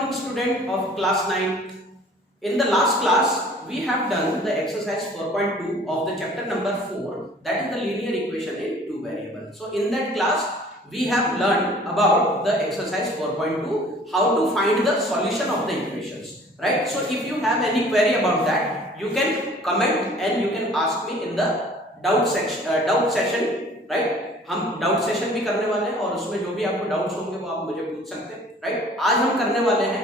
morning, student of class 9. In the last class, we have done the exercise 4.2 of the chapter number 4, that is the linear equation in two variables. So in that class, we have learned about the exercise 4.2, how to find the solution of the equations, right? So if you have any query about that, you can comment and you can ask me in the doubt session, right? हम doubt session भी करने वाले हैं और उसमें जो भी आपको डाउट्स होंगे वो आप मुझे पूछ सकते हैं, राइट? आज हम करने वाले हैं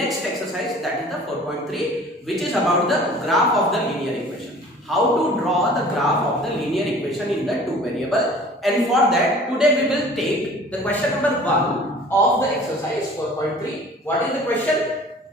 next exercise, that is the 4.3, which is about the graph of the linear equation. How to draw the graph of the linear equation in the two variable, and for that today we will take the question number 1 of the exercise 4.3. What is the question?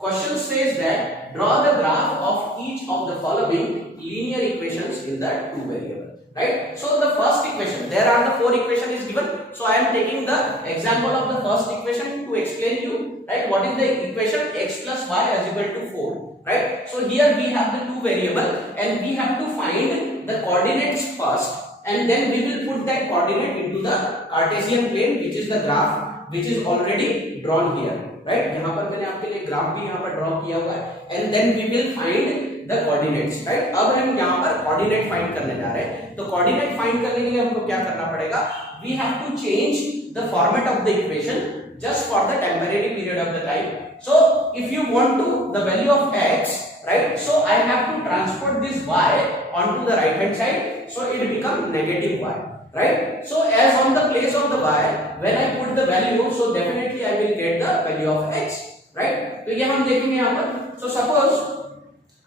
Question says that draw the graph of each of the following linear equations in the two variable. Right? So the first equation, there are the four equation is given. So I am taking the example of the first equation to explain you, right? What is the equation? X plus y is equal to 4, right? So here we have the two variable and we have to find the coordinates first, and then we will put that coordinate into the Cartesian plane, which is the graph which is already drawn here, right? यहाँ पर मैंने आपके लिए graph भी यहाँ पर draw किया हुआ है, and then we will find the coordinates, right? अब हम यहाँ पर coordinate find करने जा रहे हैं, तो coordinate find करने के लिए हमको क्या करना पड़ेगा? We have to change the format of the equation just for the temporary period of the time. So if you want to the value of x, right? So I have to transport this y onto the right hand side, so it become negative y, right? So as on the place of the y, when I put the value, so definitely I will get the value of x, right? तो ये हम देखेंगे यहाँ पर. So suppose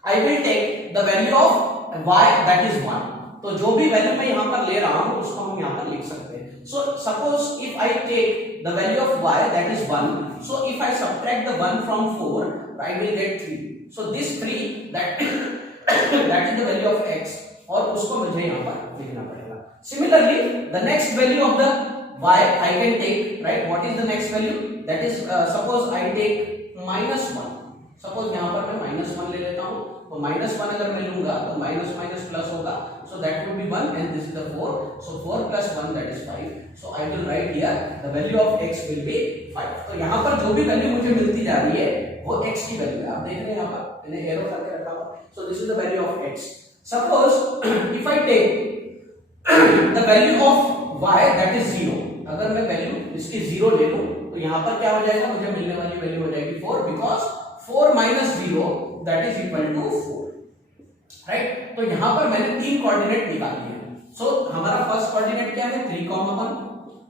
I will take the value of y, that is 1. तो जो भी value मैं यहाँ पर ले रहा हूँ उसको हम यहाँ पर लिख सकते हैं. So suppose if I take the value of y, that is 1. So if I subtract the 1 from 4, I will get 3. So this 3 that that is the value of x, और उसको मुझे यहाँ पर लिखना पड़ेगा. Similarly, the next value of the y I can take, right? What is the next value? That is suppose I take -1. Suppose यहाँ पर मैं -1 ले लेता हूँ, तो -1 अगर मैं लूंगा तो माइनस माइनस प्लस होगा, so that will be 1 and this is the 4, so 4 plus 1 that is 5. So I will write here the value of x will be 5. तो यहाँ पर जो भी वैल्यू मुझे मिलती जा रही है वो x की वैल्यू है. आप देख रहे हैं यहाँ पर मैंने एरो करके रखा हुआ, so this is the value of x. Suppose if I take the value of y that is 0, अगर मैं वैल्यू इसकी 0 ले लूं तो यहाँ पर क्या हो जाएगा? मुझे मिलने वाली वैल्यू हो जाएगी 4, because 4 minus 0 that is equal to 4, right? तो यहाँ पर मैंने तीन कोऑर्डिनेट निकाल लिए. सो हमारा फर्स्ट कोऑर्डिनेट क्या है? 3,1,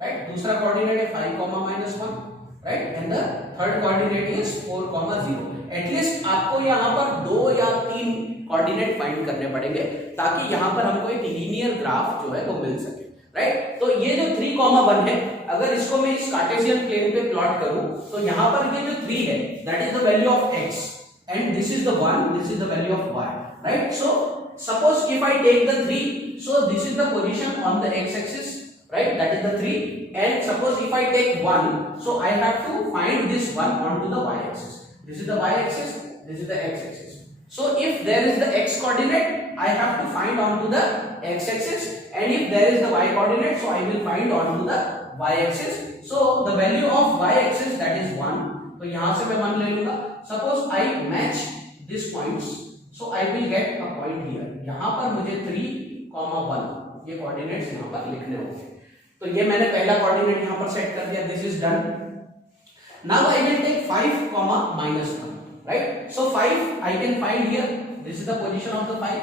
राइट? दूसरा कोऑर्डिनेट है 5,-1, right? And the third coordinate is 4,0. At least आपको यहाँ पर 2 या 3 कोऑर्डिनेट फाइंड करने पड़ेंगे ताकि यहाँ पर हमको एक लीनियर ग्राफ जो है वो मिल सके, राइट? तो ये जो 3,1 है, अगर इसको मैं इस कार्टेशियन प्लेन पे प्लॉट करूं तो यहां पर ये जो 3 है that is the value of x and this is the 1, this is the value of y, right? So suppose if I take the 3, so this is the position on the x axis, right? That is the 3. And suppose if I take 1, so I have to find this 1 onto the y axis. This is the y axis, this is the x axis. So if there is the x coordinate, I have to find onto the x axis, and if there is the y coordinate, so I will find onto the y axis. So the value of y axis that is 1. तो यहाँ से मैं 1 ले लूँगा. Suppose I match these points, so I will get a point here. यहाँ पर मुझे 3,1 ये coordinates यहाँ पर लिखने होंगे. तो ये मैंने पहला coordinate यहाँ पर सेट कर दिया. This is done. Now I will take 5,-1, right? So 5 I can find here. This is the position of the 5.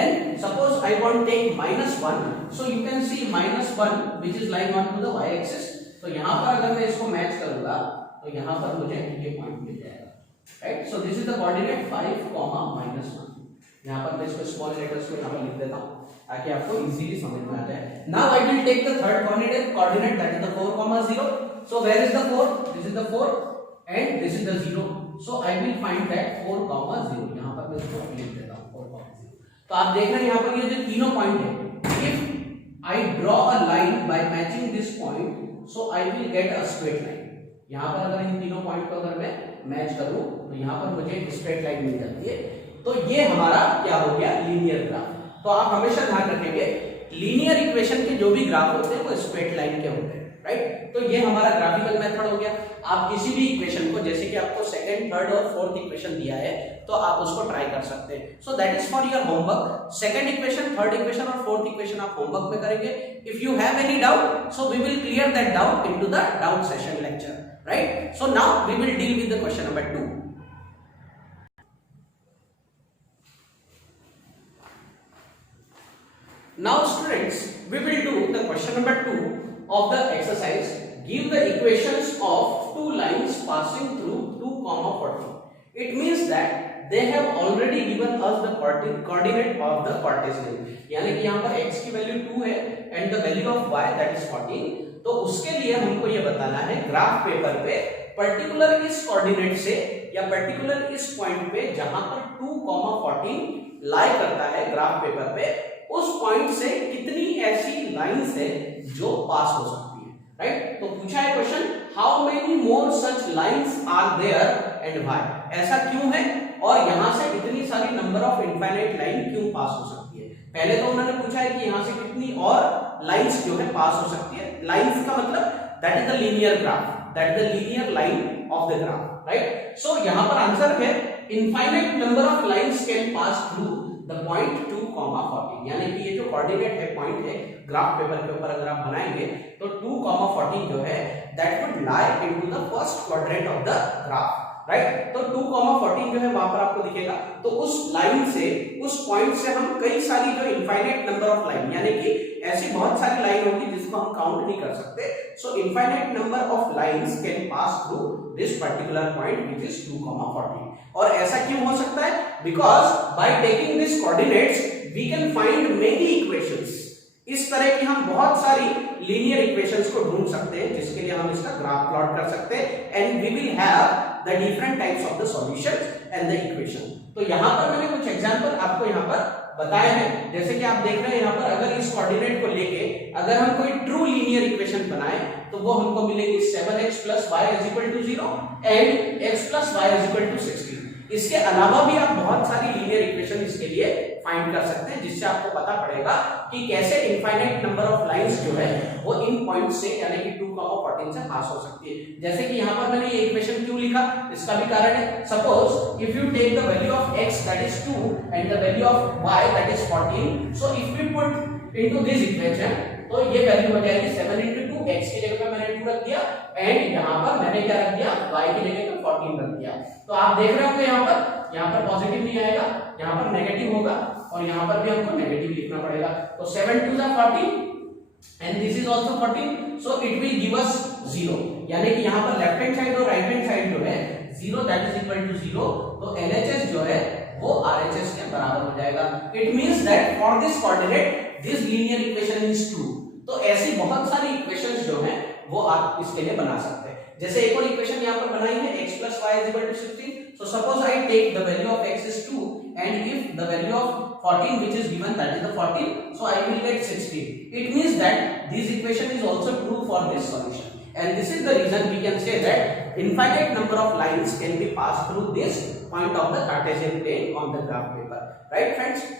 And suppose I want to take -1, so you can see -1 which is lying onto the y axis. तो यहाँ पर अगर मैं इसको match करूंगा तो यहाँ पर मुझे ये पॉइंट मिल जाएगा, right? So this is the coordinate 5,-1. यहाँ पर मैं इसको स्मॉल लेटर्स में यहाँ पर लिख देता हूँ ताकि आपको इजीली समझ में आ जाए. Now I will take the third coordinate that is the 4,0. So where is the 4? This is the 4 and this is the 0. So I will find that 4,0. यहाँ पर मैं इसको लिख देता हूँ 4,0. तो आप देख रहे हैं यहाँ पर ये जो तीनों पॉइंट है, if I draw a line by matching this point, so I will get a straight line. यहाँ पर अगर इन तीनों पॉइंट को अगर मैं मैच करूं तो यहाँ पर मुझे एक स्ट्रेट लाइन मिल जाती है. तो ये हमारा क्या हो गया? Linear graph. तो आप हमेशा ध्यान रखेंगे लीनियर इक्वेशन के जो भी ग्राफ होते हैं वो स्ट्रेट लाइन के होते हैं, राइट? तो ये हमारा ग्राफिकल मेथड हो गया. आप किसी भी इक्वेशन को, जैसे कि आपको सेकंड सेकंड, थर्ड और फोर्थ इक्वेशन दिया है तो आप उसको ट्राई कर सकते हैं. So that is for your homework. Second equation, third equation और फोर्थ इक्वेशन आप होमवर्क में करेंगे. If you have any doubt, so we will clear that doubt into the doubt session lecture, right? So now we will deal with the question number 2. Now students, we will do the question number 2 of the exercise. Give the equations of two lines passing through 2, 40. It means that they have already given us the coordinate of the Cartesian. यानी कि यहाँ पर x की value 2 है and the value of y that is 14. तो उसके लिए हमको ये बताना है ग्राफ पेपर पे पर्टिकुलर इस कोऑर्डिनेट से या पर्टिकुलर इस पॉइंट पे जहां पर 2, 14 लाई करता है ग्राफ पेपर पे, उस पॉइंट से कितनी ऐसी लाइंस है जो पास हो सकती है, राइट? तो पूछा है question, how many more such lines are there and why. ऐसा क्यों है और यहां से इतनी सारी नंबर ऑफ इनफाइनाइट लाइन क्यों पास हो सकती है. पहले तो उन्होंने पूछा है कि यहां से कितनी और लाइंस जो है पास हो सकती है. लाइंस का मतलब that is the linear graph, that is the linear line of the graph, right? So यहां पर आंसर है infinite number of lines can pass through the point 2, 14. यानी कि ये जो कोऑर्डिनेट है, पॉइंट है ग्राफ पेपर के ऊपर अगर आप बनाएंगे तो 2, 14 जो है that would lie into the first quadrant of the graph, right? तो 2, 14 जो है वहां पर आपको दिखेगा. तो उस लाइन से, उस पॉइंट से हम कई सारी जो इनफाइनाइट नंबर ऑफ लाइन, यानी कि ऐसी बहुत सारी लाइन होगी जिसको हम काउंट नहीं कर सकते. So infinite number of lines can pass through this particular point which is 2, 14. और ऐसा क्यों हो सकता है? Because by taking this coordinates we can find many equations. इस तरह की हम बहुत सारी लीनियर इक्वेशंस को ढूंढ सकते हैं जिसके लिए हम इसका ग्राफ प्लॉट कर सकते हैं and we will have the different types of the solutions and the equation. तो यहां पर मैंने कुछ एग्जांपल आपको यहां पर बताए हैं. जैसे कि आप देख रहे हैं यहां पर, अगर इस कोऑर्डिनेट को लेके अगर हम कोई ट्रू लीनियर इक्वेशन बनाए तो वो हमको मिलेगी 7x + y = 0 and x + y = 16. इसके अलावा भी आप बहुत सारी लीनियर इक्वेशन इसके लिए फाइंड कर सकते हैं जिससे आपको पता पड़ेगा कि कैसे इनफाइनाइट नंबर ऑफ लाइंस जो है वो इन पॉइंट से यानी कि 2, 14 से पास हो सकती है. जैसे कि यहाँ पर मैंने ये इक्वेशन क्यों लिखा, इसका भी कारण है. Suppose if you take the value of x that is 2 and the value of y that is 14, so if we put into this equation तो ये वैल्यू हो जाएगी 7 × 2. x की जगह पे मैंने 2 रख दिया एंड यहाँ पर मैंने क्या रख दिया, y की जगह पे 14 रख दिया. तो आप देख रहे होंगे यहाँ पर पॉजिटिव नहीं आएगा, यहाँ पर नेगेटिव होगा और यहाँ पर भी हमको नेगेटिव लिखना पड़ेगा. तो 7 × 2 = 14 and this is also 14, so it will give us 0. यानी कि यहाँ पर लेफ्ट हैंड साइड और राइट हैंड साइड जो है 0 दैट इज इक्वल टू 0. तो LHS जो है वो RHS के बराबर हो जाएगा. It means that for this coordinate this linear equation is true. तो ऐसी बहुत सारी इक्वेशंस जो हैं वो आप इसके लिए बना सकते हैं. जैसे एक और इक्वेशन यहाँ पर बनाई है x + y = 16. So suppose I take the value of x is 2 and if the value of 14 which is given that is the 14, so I will get 16. It means that this equation is also true for this solution and this is the reason we can say that infinite number of lines can be passed through this point of the Cartesian plane on the graph paper, right friends?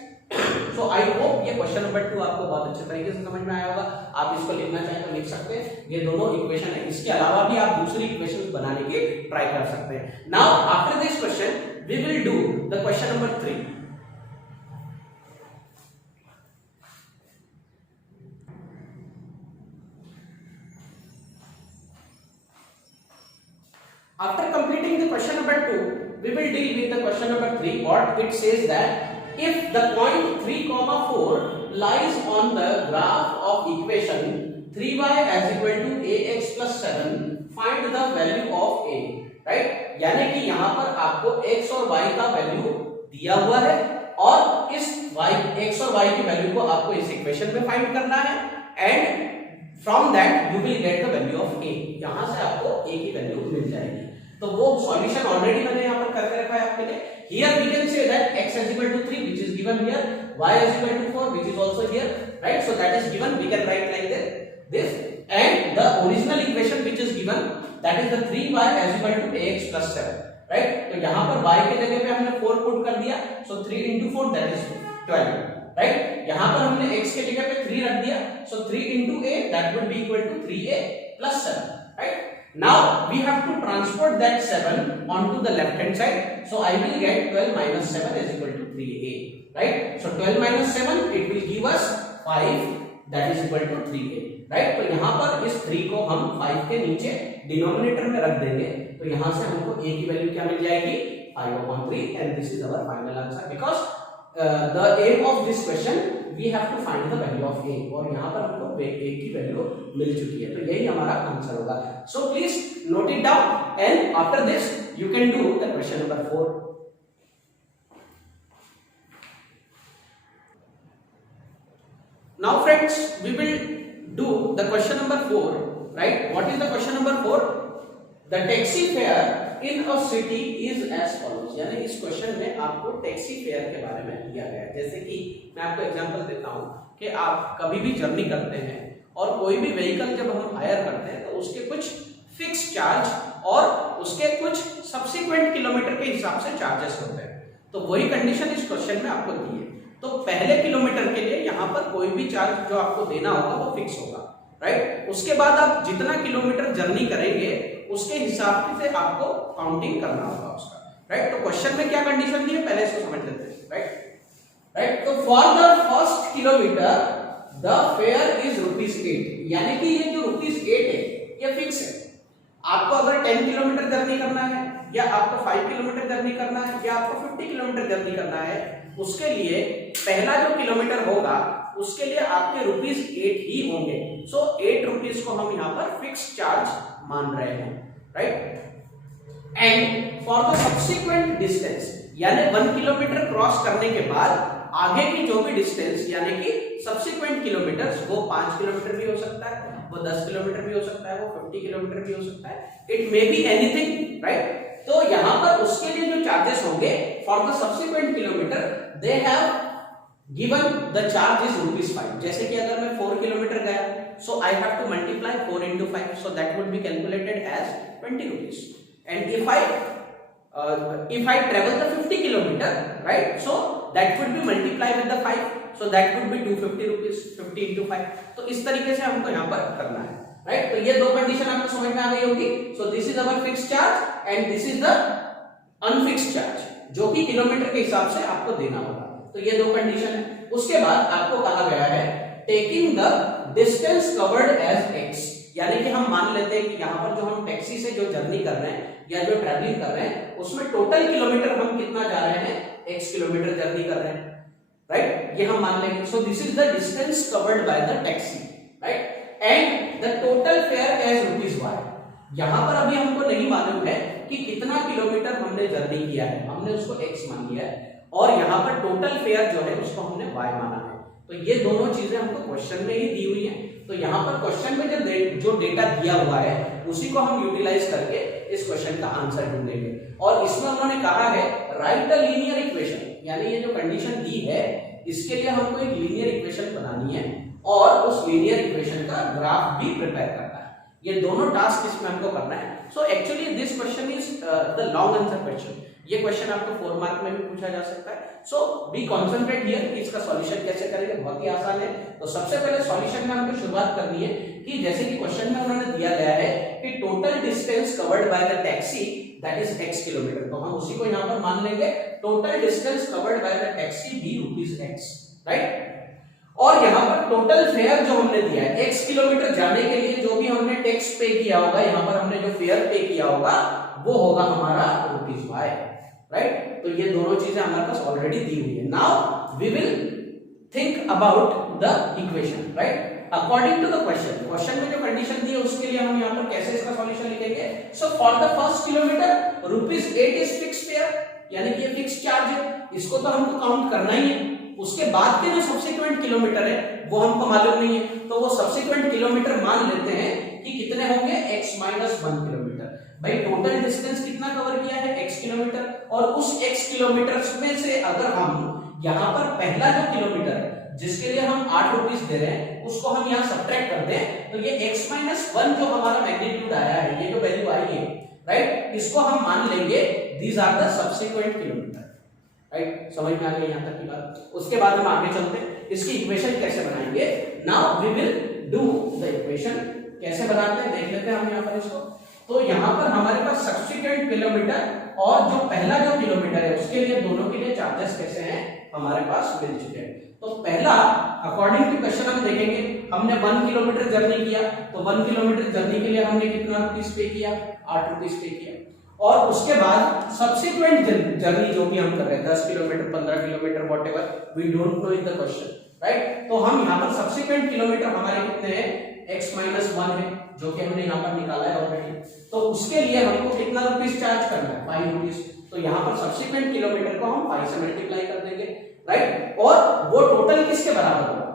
So I hope ये question number 2 आपको बहुत अच्छे तरीके से समझ में आया होगा. आप इसको लिखना चाहें तो लिख सकते हैं. ये दोनों इक्वेशन है, इसके अलावा भी आप दूसरी इक्वेशंस बनाने की ट्राई कर सकते हैं. Now after this question we will do the question number 3. After completing the question number 2, we will deal with the question number 3. What it says that if the point 3, 4 lies on the graph of equation 3y = ax + 7, find the value of a. right? यानी कि यहाँ पर आपको x और y का value दिया हुआ है और इस x और y की वैल्यू को आपको इस इक्वेशन में फाइंड करना है and from that you will get the value of a. यहाँ से आपको a की वैल्यू मिल जाएगी. तो वो सॉल्यूशन ऑलरेडी मैंने यहाँ पर करके रखा है आपके लिए. Here we can say that x = 3 which is given here, y = 4 which is also here, right? So that is given, we can write like this and the original equation which is given that is the 3y = ax + 7, right? तो यहाँ पर y के जगह पे हमने 4 put कर दिया, so 3 × 4 that is 12, right? यहाँ पर हमने x के जगह पे 3 रख दिया, so 3 × a that would be equal to 3a + 7, right? Now we have to transport that 7 onto the left hand side. So I will get 12 minus 7 is equal to 3a, right? So 12 minus 7 it will give us 5, that is equal to 3a, right? तो यहाँ पर इस 3 को हम 5 के नीचे denominator में रख देंगे, तो यहाँ से हमको a की वैल्यू क्या मिल जाएगी 5/3, and this is our final answer because the aim of this question we have to find the value of a, और यहाँ पर हमको a की वैल्यू मिल चुकी है, तो यही हमारा आंसर होगा. So please note it down and after this you can do the question number 4. Now friends, we will do the question number 4, right? What is the question number 4? The taxi fare in a city is as follows. यानी इस question में आपको taxi fare के बारे में दिया गया है. जैसे कि मैं आपको एग्जांपल देता हूं कि आप कभी भी जर्नी करते हैं और कोई भी व्हीकल जब हम हायर करते हैं तो उसके कुछ फिक्स चार्ज और उसके कुछ सब्सिक्वेंट किलोमीटर के हिसाब से चार्जेस होते हैं. तो वही कंडीशन इस क्वेश्चन में आपको दी है. तो पहले किलोमीटर के लिए यहाँ पर कोई भी चार्ज जो आपको देना होगा वो फिक्स होगा, राइट? उसके बाद आप जितना किलोमीटर जर्नी करेंगे उसके हिसाब से आपको काउंटिंग करना होगा उसका, राइट? तो क्वेश्चन में क्या कंडीशन दी है पहले इसको समझ लेते हैं, राइट? तो for the first kilometre the fair is ₹8, यानी कि ये जो ₹8 है ये फिक्स है. आपको अगर 10 किलोमीटर जर्नी करना है या आपको 5 किलोमीटर जर्नी करना है या आपको 50 किलोमीटर जर्नी करना है, उसके लिए पहला जो किलोमीटर होगा उसके लिए आपके ₹8 ही होंगे. सो ₹8 को हम यहाँ पर फिक्स चार्ज मान रहे हैं, right? And for the subsequent distance, यानी 1 किलोमीटर क्रॉस करने के बाद आगे की जो भी डिस्टेंस यानी कि सब्सिक्वेंट किलोमीटर्स, वो 5 किलोमीटर भी हो सकता है, वो 10 किलोमीटर भी हो सकता है, वो 50 किलोमीटर भी हो सकता है, it may be anything, right? तो यहां पर उसके लिए जो चार्जेस होंगे for the subsequent kilometre they have given the charge is ₹5. जैसे कि अगर मैं 4 किलोमीटर गया, so I have to multiply 4 into 5, so that would be calculated as ₹20. And if I travel the 50 kilometer, right, so that would be multiplied with the 5, so that would be ₹250, 50 into 5. तो इस तरीके से हमको यहाँ पर करना है, right? तो ये दो कंडीशन आपको समझ में आ गई होगी. So this is our fixed charge and this is the unfixed charge, जो कि किलोमीटर के हिसाब से आपको देना होगा. तो ये दो कंडीशन है. उसके बाद आपको कहा गया है taking the distance covered as x, यानी कि हम मान लेते हैं कि यहाँ पर जो हम टैक्सी से जो जर्नी कर रहे हैं या जो ट्रैवलिंग कर रहे हैं उसमें टोटल किलोमीटर हम कितना जा रहे हैं, x किलोमीटर जर्नी कर रहे हैं, राइट? ये हम मान लेंगे. So this is the distance covered by the taxi, right? And the total fare as ₹1. यहाँ पर अभी हमको नहीं मालूम है कि कितना किलोमीटर हमने जर्नी किया है, हमने उसको x मान लिया है, और यहाँ पर टोटल फेयर जो है उसको हमने y माना है. तो ये दोनों चीजें हमको क्वेश्चन में ही दी हुई हैं. तो यहाँ पर क्वेश्चन में जो डेटा दिया हुआ है उसी को हम यूटिलाइज करके इस क्वेश्चन का आंसर ढूंढेंगे. और इसमें उन्होंने कहा है राइट अ लीनियर इक्वेशन, यानी ये जो कंडीशन दी है इसके लिए हमको एक लीनियर इक्वेशन बनानी है और उस लीनियर इक्वेशन का ग्राफ भी प्रिपेयर करना है. ये दोनों टास्क इसमें हमको करना है. So actually this question is the long answer question. ये क्वेश्चन आपको 4 मार्क में भी पूछा जा सकता है. सो बी कॉन्सेंट्रेट हियर कि इसका सॉल्यूशन कैसे करेंगे. बहुत ही आसान है. तो सबसे पहले सॉल्यूशन में हमको शुरुआत करनी है कि जैसे कि क्वेश्चन में उन्होंने दिया गया है कि total distance covered by the taxi that is x kilometre, तो हम उसी को यहाँ पर मान लेंगे total distance covered by the taxi भी ₹x, राइट? और यहाँ पर टोटल फेयर जो हमने दिया है x किलोमीटर जाने के लिए जो भी हमने टैक्स पे किया होगा, यहाँ पर हमने जो फेयर पे किया होगा वो होगा हमारा ₹y, राइट? तो ये दोनों चीजें हमारे पास ऑलरेडी दी हुई है. Now we will think about the equation, right? According to the question में जो कंडीशन दी है उसके लिए हम यहाँ पर कैसे इसका सॉल्यूशन लिखेंगे. So for the first kilometre ₹8 is fixed fair, यानी कि ये फिक्स्ड चार्ज है, इसको तो हमको काउंट करना ही है. उसके बाद के जो सब्सिक्वेंट किलोमीटर है वो हमको मालूम नहीं है, तो वो सब्सिक्वेंट किलोमीटर मान लेते हैं कि कितने होंगे, x-1 किलोमीटर. भाई टोटल डिस्टेंस कितना कवर किया है, x किलोमीटर, और उस x किलोमीटर में से अगर हम यहाँ पर पहला जो किलोमीटर है जिसके लिए हम ₹8 दे रहे हैं उसको हम यहाँ सब्ट्रैक्ट करते हैं, तो ये x-1 जो हमारा मैग्नीट्यूड आया है, ये जो वैल्यू आई है, राइट, इसको हम मान लेंगे these are the subsequent kilometer, right? समझ में आ गई यहाँ तक की बात. उसके बाद हम आगे चलते हैं, इसकी इक्वेशन कैसे बनाएंगे. Now we will do the equation. कैसे बनाते हैं देख लेते हैं हम यहाँ पर इसको. तो यहाँ पर हमारे पास सब्सिक्वेंट किलोमीटर और जो पहला जो किलोमीटर है उसके लिए दोनों के लिए चार्जेस कैसे हैं हमारे पास मिल चुके हैं। तो पहला अकॉर्डिंग टू क्वेश्चन हम देखेंगे, हमने 1 किलोमीटर जर्नी किया, तो 1 किलोमीटर जर्नी के लिए हमने कितना रुपीस पे किया, 8 रुपीस पे किया। और उसके बाद सब्सिक्वेंट जर्नी जो भी हम कर रहे हैं 10 kilometer 15 kilometer whatever we don't know in the question, right. तो हम यहाँ पर सब्सिक्वेंट किलोमीटर हमारे कितने हैं, x-1 है जो कि हमने यहाँ पर निकाला है ऑलरेडी। तो उसके लिए हमको कितना रुपीस चार्ज करना है, 5 रुपीस। तो यहाँ पर सब्सिक्वेंट किलोमीटर को हम 5 से मल्टीप्लाई कर देंगे, राइट। और वो टोटल किसके बराबर होगा,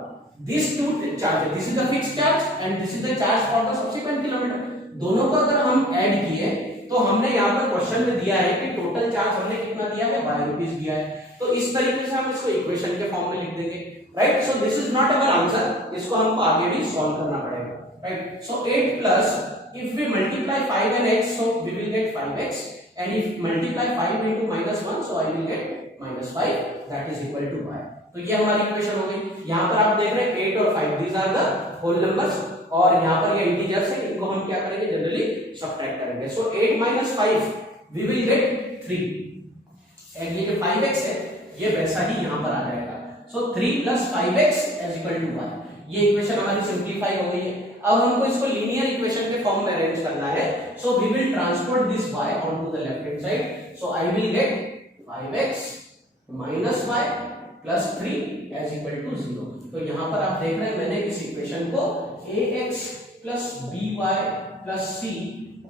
this two charge, this is the fixed charge and this is the charge for the subsequent kilometer. दोनों को अगर हम ऐड किए तो हमने यहाँ पर क्वेश्चन में दिया है कि टोटल चार्ज हमने कितना दिया है, 5 रुपीस दिया है। तो इस तरीके से हम इसको इक्वेशन के फॉर्म में लिख देंगे, right. So this is not our answer, इसको हमको आगे भी सॉल्व करना पड़ेगा, right. So 8 plus if we multiply 5 and x, so we will get 5x, and if multiply 5 into -1, so I will get -5, that is equal to y। तो ये हमारी equation हो गई। यहाँ पर आप देख रहे हैं 8 और 5 these are the whole numbers, और यहाँ पर ये इंटीजर्स है, इनको हम क्या करेंगे, जनरली सब्ट्रैक्ट करेंगे। सो 8 minus 5 we will get 3, and ये जो 5x है ये वैसा ही यहाँ पर आ जाएगा। So 3 plus 5x is equal to y। ये इक्वेशन हमारी सिंप्लीफाई हो गई है। अब हमको इसको लीनियर इक्वेशन के फॉर्म में अरेंज करना है। So we will transport this y onto the left hand side। So I will get 5x minus y plus 3 as equal to 0। तो यहाँ पर आप देख रहे हैं मैंने इस इक्वेशन को ax plus by plus c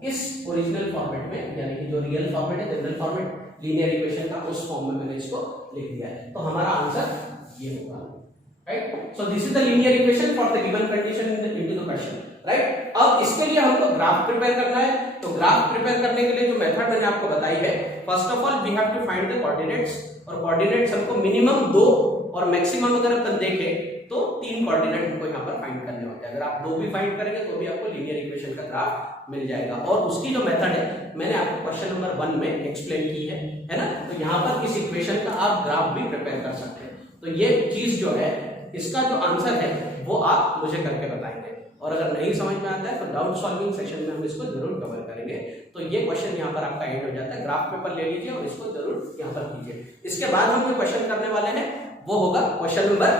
इस ओरिजिनल फॉर्मेट में, यानी कि जो रियल फॉर्मेट है, जनरल फॉर्मेट लीनियर इक्वेशन का, उस फॉर्म में मैंने इसको लिख दिया है। तो हमारा आंसर ये होगा, right। So this is the linear equation for the given condition into the question, right। अब इसके लिए हमको ग्राफ प्रिपेयर करना है। तो ग्राफ प्रिपेयर करने के लिए जो मेथड मैंने आपको बताई है, first of all we have to find the coordinates, और कोऑर्डिनेट्स हमको मिनिमम 2 और मैक्सिमम अगर अपन देखें तो 3 कोऑर्डिनेट हमको यहाँ पर फाइंड करने होते हैं। अगर आप 2 भी फाइंड करेंगे तो भी आपको लीनियर इक्वेशन का ग्राफ मिल जाएगा। और उसकी जो मेथड है मैंने आपको क्वेश्चन नंबर 1 में एक्सप्लेन की है ना। तो यहाँ पर इस इक्वेशन का आप ग्राफ भी प्रिपेयर कर सकते हैं। तो ये चीज जो है, इसका जो आंसर है वो आप मुझे करके बताएंगे, और अगर नहीं समझ में आता है तो डाउट सॉल्विंग सेशन में हम इसको जरूर कवर करेंगे। तो ये क्वेश्चन यहाँ पर आपका एंड हो जाता है। ग्राफ पेपर ले लीजिए और इसको जरूर यहाँ पर कीजिए। इसके बाद हम जो क्वेश्चन करने वाले हैं वो होगा question number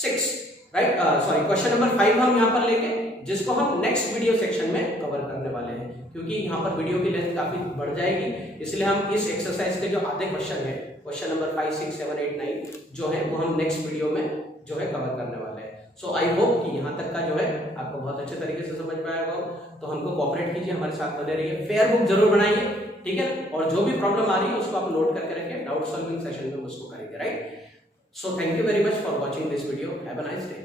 6, right. Sorry, question number 5 हम यहाँ पर लेंगे, जिसको हम नेक्स्ट वीडियो सेक्शन में कवर करने वाले हैं, क्योंकि यहाँ पर वीडियो की लेंथ काफी बढ़ जाएगी। इसलिए हम इस एक्सरसाइज के जो आधे क्वेश्चन है, क्वेश्चन नंबर 5, 6, 7, 8, 9 जो है वो हम नेक्स्ट वीडियो में जो है कवर करने वाले हैं। सो आई होप कि यहाँ तक का जो है आपको बहुत अच्छे तरीके से समझ में आएगा। तो हमको कोऑपरेट कीजिए, हमारे साथ बने रहिए, फेयर बुक जरूर बनाइए, ठीक है। और जो भी प्रॉब्लम आ रही है उसको आप नोट करके रखिए, डाउट सॉल्विंग सेशन में उसको करेंगे, right. So thank you very much for watching this video, have a nice day.